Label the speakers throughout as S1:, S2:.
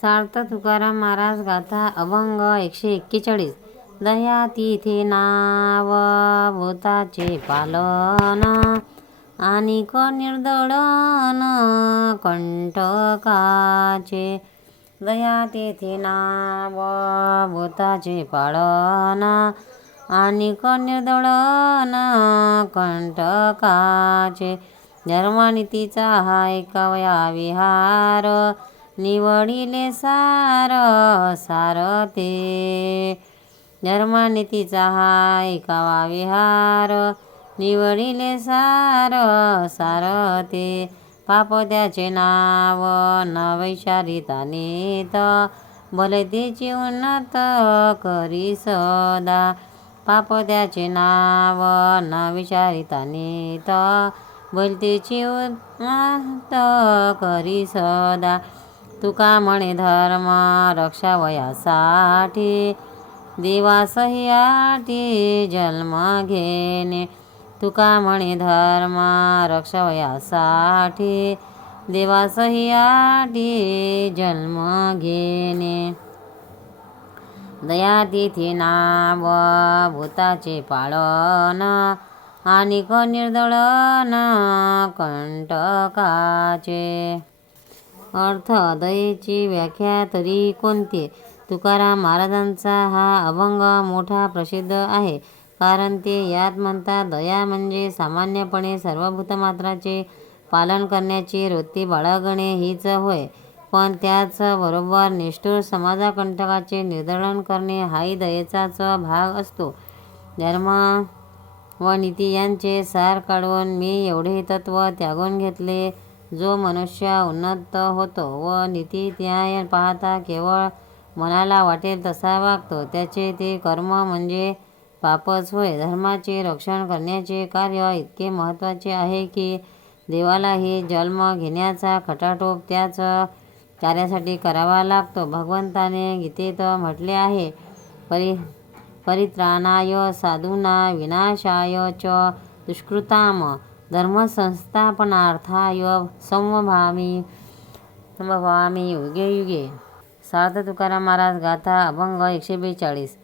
S1: सार्थ तुकाराम महाराज गाथा अभंग एकशे एक्केचाळीस. दया तिथे नाव भूताचे पालन आणि निर्दळन कंटकाचे. दया तेथे नाव भूताचे पाळन आणि निर्दळन कंटकाचे. धर्मनीतीचा हा एकावया विहार निवडिले सार सार ते. धर्मानितीचा हा एकावा विहार. निवडिले सार सार ते. पाप त्याचे नाव न वैचारिता नेत. भलतेची उन्नत करी सदा. पाप त्याचे नाव न विचारिता नेत. भलतेची उन्नत करी सदा. तुका म्हणे धर्म रक्षावयासाठी देवासही आटी जन्म घेणे. तुका म्हणे धर्म रक्षावयासाठी देवासही आटी जन्म घेणे. दया तिथे नाव भूताचे पाळन आणि क निर्दळन कंटकाचे. अर्थ दयेची व्याख्या तरी कोणती? तुकाराम महाराजांचा हा अभंग मोठा प्रसिद्ध आहे. कारण ते यात म्हणतात दया म्हणजे सामान्यपणे सर्वभूतमात्राचे पालन करण्याची वृत्ती बाळगणे हीच होय. पण त्याचबरोबर निष्ठुर समाजाकंटकाचे निर्धारण करणे हाही दयेचाच भाग असतो. धर्म व नीती यांचे सार काढून मी एवढे तत्व त्यागून घेतले जो मनुष्य उन्नत होतो व नीती पाहता केवळ मनाला वाटेल तसा वागतो त्याचे ते कर्म म्हणजे पापच होय. धर्माचे रक्षण करण्याचे कार्य इतके महत्त्वाचे आहे की देवालाही जन्म घेण्याचा खटाटोप त्याच कार्यासाठी करावा लागतो. भगवंताने गीतेत म्हटले आहे परि परित्राणाय साधूना विनाशाय च दुष्कृताम. धर्मसंस्थापनार्थाय समभामी संभवामी युगे युगे। सार्थ तुकाराम महाराज गाथा अभंग एकशे बेचाळीस।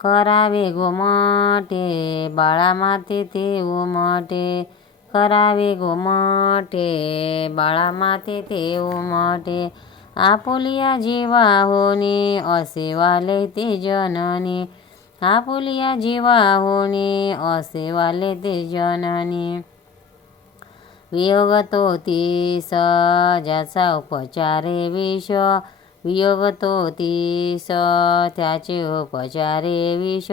S1: करावे गोमटे बाळा माते ते उमटे करावे गोमटे बाळा माते ते उमटे आपुलिया जीवा होणे असे वाले ते जननी। आपुलिया जीवा होणे असे वाले ते जननी। वियोग तो तीस ज्याचा उपचारे विष वियोग तो तीस त्याचे उपचारे विष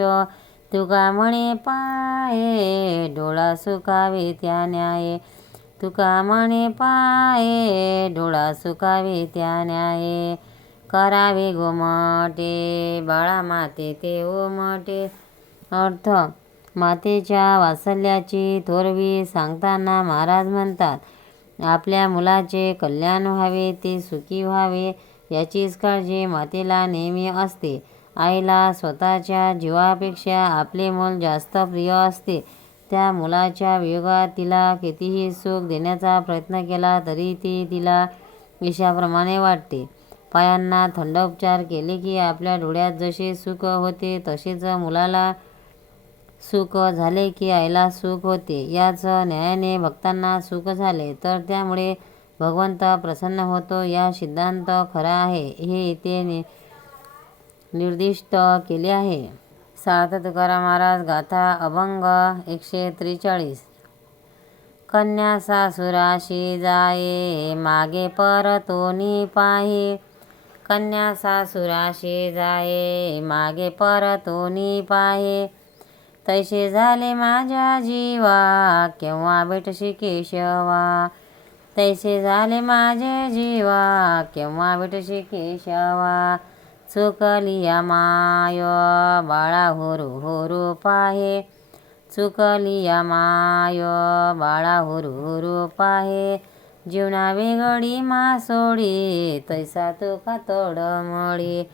S1: तुका म्हणे पाये डोळा सुखावे त्या न्याये. तुका म्हणे पाये डोळा सुखावे त्या न्याये. करावे गोमटे बाळा माते ते ओमटे अर्थ मातेच्या वात्सल्याची थोरवी सांगताना महाराज म्हणतात आपल्या मुलाचे कल्याण व्हावे ते सुखी व्हावे याचीच काळजी मातेला नेहमी असते. आईला स्वतःच्या जीवापेक्षा आपले मूल जास्त प्रिय असते. त्या मुलाच्या वियोगात तिला कितीही सुख देण्याचा प्रयत्न केला तरी ती तिला विषाप्रमाणे वाटते. पायांना थंड उपचार केले की आपल्या डोळ्यात जसे सुख होते तसेच मुलाला सुख झाले की आईला सुख होते. याच न्यायाने भक्तांना सुख झाले तर त्यामुळे भगवंत प्रसन्न होतो. या सिद्धांत खरा आहे. हे इथे नि निर्दिष्ट केले आहे. सार्थ तुकाराम महाराज गाथा अभंग एकशे त्रेचाळीस. कन्या सासुराशी जाये मागे परतोनी पाहे कन्या सासुराशी जाये मागे परतोनी पाहे तैसे झाले माझ्या जीवा केव्हा भेटशी केशवा? तैसे झाले माझे जीवा केव्हा भेटशी केशवा? चुकलिया माय बाळा होरू होरू पाहे. चुकलिया माय बाळा होरू होरू पाहे. जीवना वेगळी मासोळी तैसा तुका तोडमळी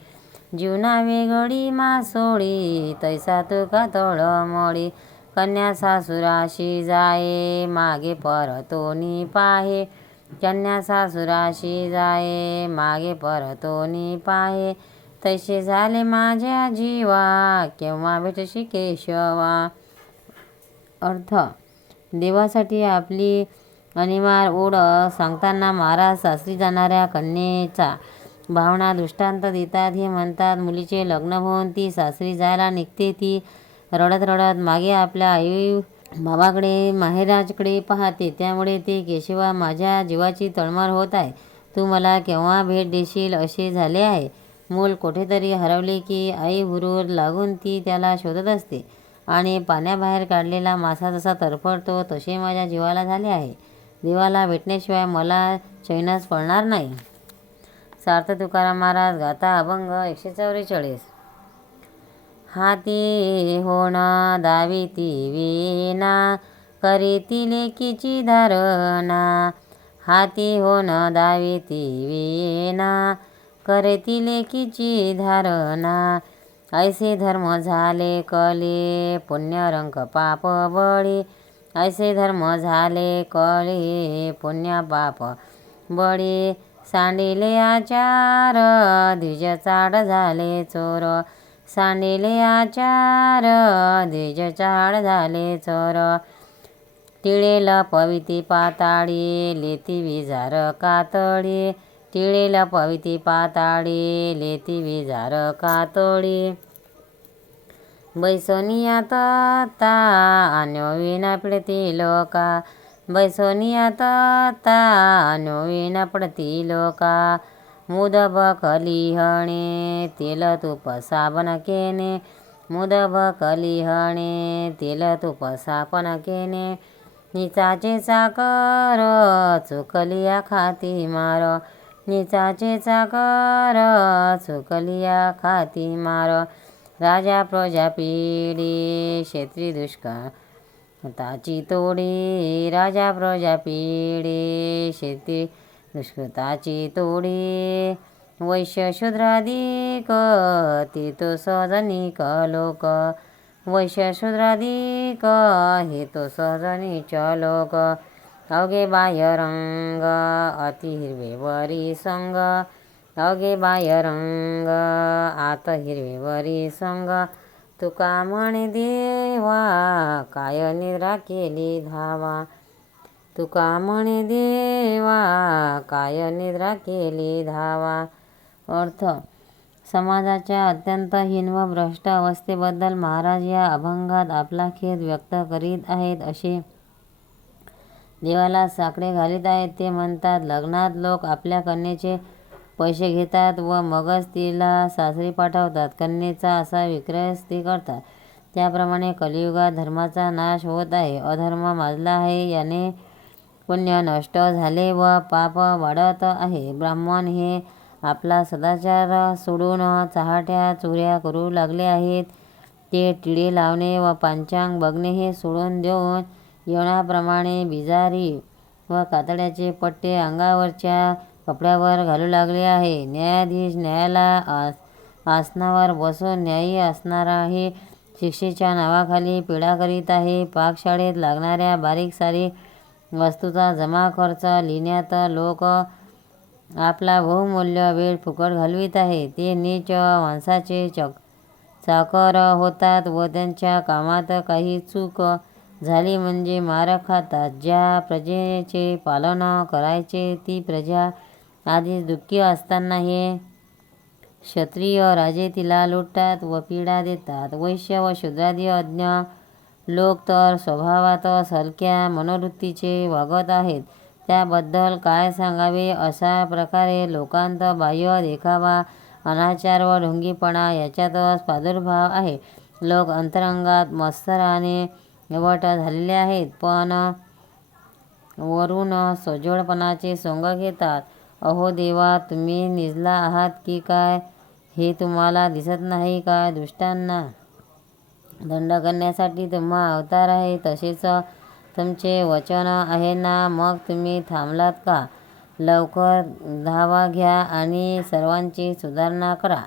S1: जीवना वेगळी मासोळी तैसा तुका तळमळी कन्या सासुराशी जाये मागे परतोनी पाहे. कन्या सासुराशी जाये मागे परतोनी पाहे. तैसे झाले माझ्या जीवा केव्हा भेटशी केशवा? अर्थ देवासाठी आपली अनिवार ओढ सांगताना महाराज सासरी जाणाऱ्या कन्येचा भावना दृष्टांत देतात हे म्हणतात. मुलीचे लग्न होऊन ती सासरी जायला निघते. ती रडत रडत मागे आपल्या आई बाबाकडे माहेराजकडे पाहते. त्यामुळे ते केशवा माझ्या जीवाची तळमळ होत आहे. तू मला केव्हा भेट देशील असे झाले आहे. मूल कुठेतरी हरवले की आई हुरूर लागून ती त्याला शोधत असते आणि पाण्याबाहेर काढलेला मासा जसा तरफडतो तसे माझ्या जीवाला झाले आहे. देवाला भेटण्याशिवाय मला चैनच पडणार नाही. सार्थ तुकाराम महाराज गाता अभंग एकशे चौवेचाळीस हाती होण दाविती वीणा करीती लेकीची धारणा. हाती होण दाविती वीणा करीती लेकीची धारणा. ऐसे धर्म झाले कले पुण्यरंक पाप बळी. ऐसे धर्म झाले कळे पुण्य पाप बळी. सांडिले आचार द्विज चाड झाले चोर. सांडिले आचार द्विज चाड झाले चोर. टिळेल पविती पाताळी लेती विजार कातळी. टिळेल पविती पाताळी लेती विजार कातळी. बैसोनियात ता अन्यो विना पडती लोका. बैसोनिया ता अन्यो पडती लोका. मुदब कलिहणे तेल तुप साबण केने मुदब कलिहणे तेल तुप साबण केने निचाचे चाकर चुकलिया खाती मार. निचाचे चाकर चुकलिया खाती मार. राजा प्रजा पिढी क्षेत्री दुष्काळ ताची तोडी राजा प्रजा पिढी शेती दुष्कृताची तोडी. वैश्य शूद्राधिक ती तो सहजनिक लोक. वैश्य शूद्राधिक हे तो सहजनिच लोक. अवघे बाह्य रंग अति हिरवे वरी संग. अवघे बाह्य रंग आत हिरवे वरी संग. तुका म्हणे देवा काय निद्रा केली धावा? तुका म्हणे देवा काय निद्रा केली धावा? अर्थ समाजाच्या अत्यंत हीन व भ्रष्ट अवस्थेबद्दल महाराज या अभंगात आपला खेद व्यक्त करीत आहेत असे देवाला साकडे घालीत आहेत. ते म्हणतात लग्नात लोक आपल्या कन्येचे पैसे घेतात व मगच तिला सासरी पाठवतात. कन्येचा असा विक्रयच ते करतात. त्याप्रमाणे कलियुगात धर्माचा नाश होत आहे. अधर्म माजला आहे. याने पुण्य नष्ट झाले व पाप वाढत आहे. ब्राह्मण हे आपला सदाचार सोडून चहाट्या चोऱ्या करू लागले आहेत. ते टिळे लावणे व पांचांग बघणे हे सोडून देऊन येण्याप्रमाणे बिजारी व कातड्याचे पट्टे अंगावरच्या कपड्यावर घालू लागले आहे. न्यायाधीश न्यायाला आस आसनावर बसून न्यायी असणारा हे शिक्षेच्या नावाखाली पीडा करीत आहे. पाकशाळेत लागणाऱ्या बारीक सारीक वस्तूचा जमा खर्च लिहिण्यात लोक आपला बहुमूल्य वेळ फुकट घालवित आहे. ते नीच माणसाचे चक चाकर होतात व त्यांच्या कामात काही चूक झाली म्हणजे मार खातात ज्या प्रजेचे पालन करायचे ती प्रजा आधीच दुःखी असताना हे क्षत्रिय राजे तिला लुटतात व पीडा देतात. वैश्य व शूद्रादी अज्ञ लोक तर स्वभावातच हलक्या मनोवृत्तीचे वागत आहेत. त्याबद्दल काय सांगावे? अशा प्रकारे लोकांत बाह्य देखावा अनाचार व ढोंगीपणा याच्यातच प्रादुर्भाव आहे. लोक अंतरंगात मत्सराने निवट झालेले आहेत पण वरून सजोडपणाचे सोंग घेतात. अहो देवा तुम्ही निजला आहात की काय? हे तुम्हाला दिसत नाही काय दुष्टांना? दंड करण्यासाठी तुम्हा अवतार आहे तसेच तुमचे वचन आहे ना? मग तुम्ही थांबलात का? लवकर धावा घ्या आणि सर्वांची सुधारणा करा.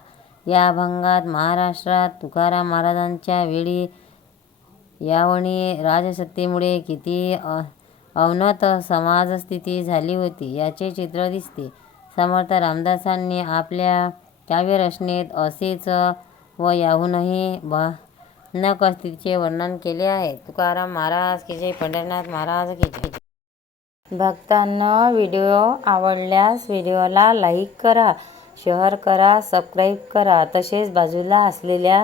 S1: या अभंगात महाराष्ट्रात तुकाराम महाराजांच्या वेळी यावणी राजसत्तेमुळे किती अवनत समाजस्थिती झाली होती याचे चित्र दिसते. समर्थ रामदासांनी आपल्या काव्यरचनेत असेच व याहूनही भयानक स्थितीचे वर्णन केले आहे. तुकाराम महाराज की जय पंढरनाथ महाराज की जय.
S2: भक्तांना व्हिडिओ आवडल्यास व्हिडिओला लाईक करा शेअर करा सबस्क्राईब करा. तसेच बाजूला असलेल्या